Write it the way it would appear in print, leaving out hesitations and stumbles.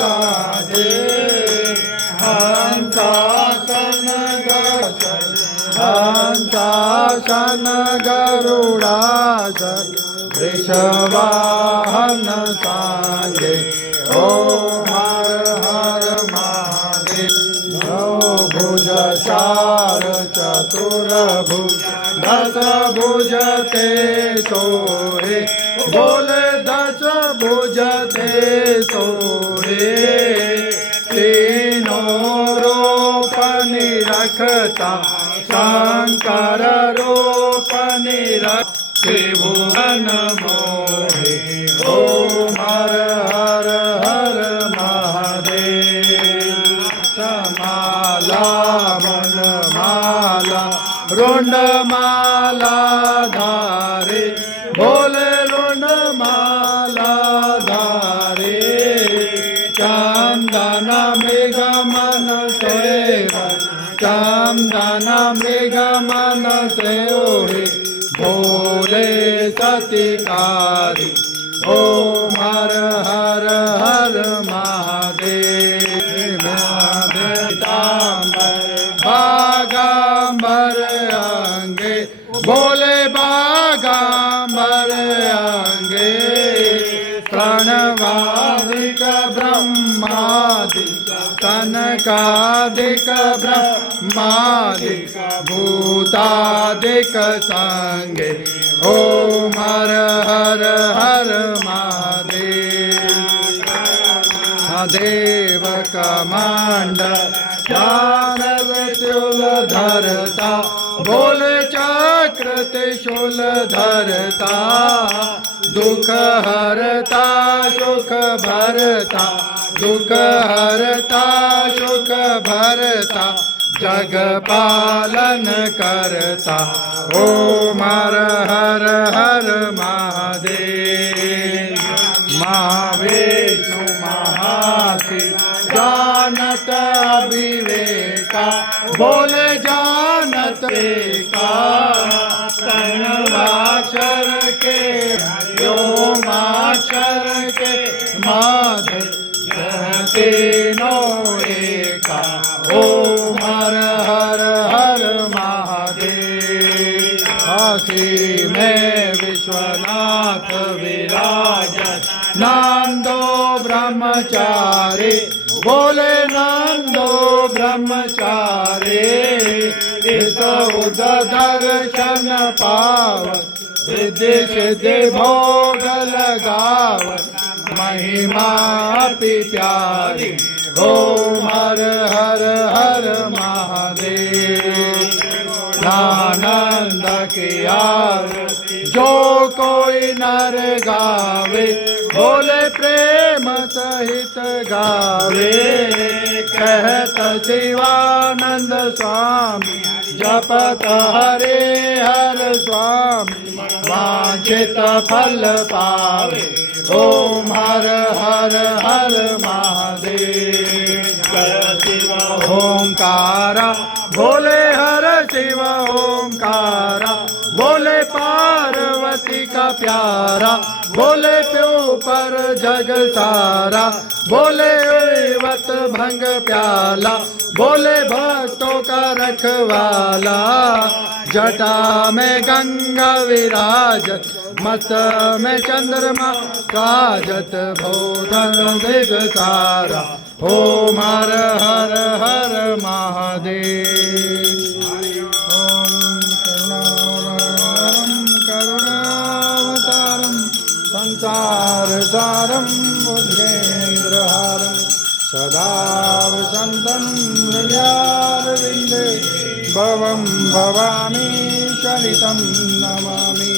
राधे हंसासन गरुडासन वृषवाहन सांगे ओम हर हर महादेव भुज चार चतुर्भुज दस भुज ते सोहे बोले दस भुज ते सोहे तीनों रूप निरखता शंकर रूप निरखे भुवन मोहे ओम हर हर हर महादेव समाला मनमाला रुंडमाला धारे बोले रुंडमाला धारे चंदन मृगमन सेवन चंदन मृगमन सेवे भोले सतिकारी ओम हर हर हर महादेव बागांबर अंगे बोले बागांबर अंगे प्रणवादिक ब्रह्मादिक कनकादिक ब्रह्मादिक भूतादिक संगे ओम हर हर हर महादेव महादेव कमंडल चानव त्रिशूल धरता बोले चक्र त्रिशूल धरता दुख हरता सुख भरता दुख हरता सुख भरता जग पालन करता ओम हर हर हर महादेव महाविष्णु महाशिव जानत विवेका बोले जानत एका प्रणवाक्षर के व्योमाक्षर के माधे तीनों एका ओम हर हर हर महादेव काशी में विश्वनाथ विराजत नंदो ब्रह्मचारी बोले नंदो ब्रह्मचारी इस उद दर्शन पावन सिद्धि सिद्धि भोग लगावन महिमा अति प्यारी ओम हर हर हर महादेव आनंद की आरती जो कोई नर गावे बोले प्रेम सहित गावे कहत शिवानंद स्वामी जपत हरे हर स्वामी वांछित फल पावे ओम हर हर हर महादेव ओंकारा बोले हर शिव ओंकारा बोले पार्वती का प्यारा बोले प्यो पर जग सारा बोले वत भंग प्याला बोले भक्तों का रखवाला जटा में गंगा विराजत मत में चंद्रमा काजत बोधन दिग सारा ओम हर हर हर महादेव ओम करुणावतारम संसार सारम बुद्धेन्द्रहारम सदा वसन्तं हृदयारविन्दे भवं भवामी शलितं नमामि।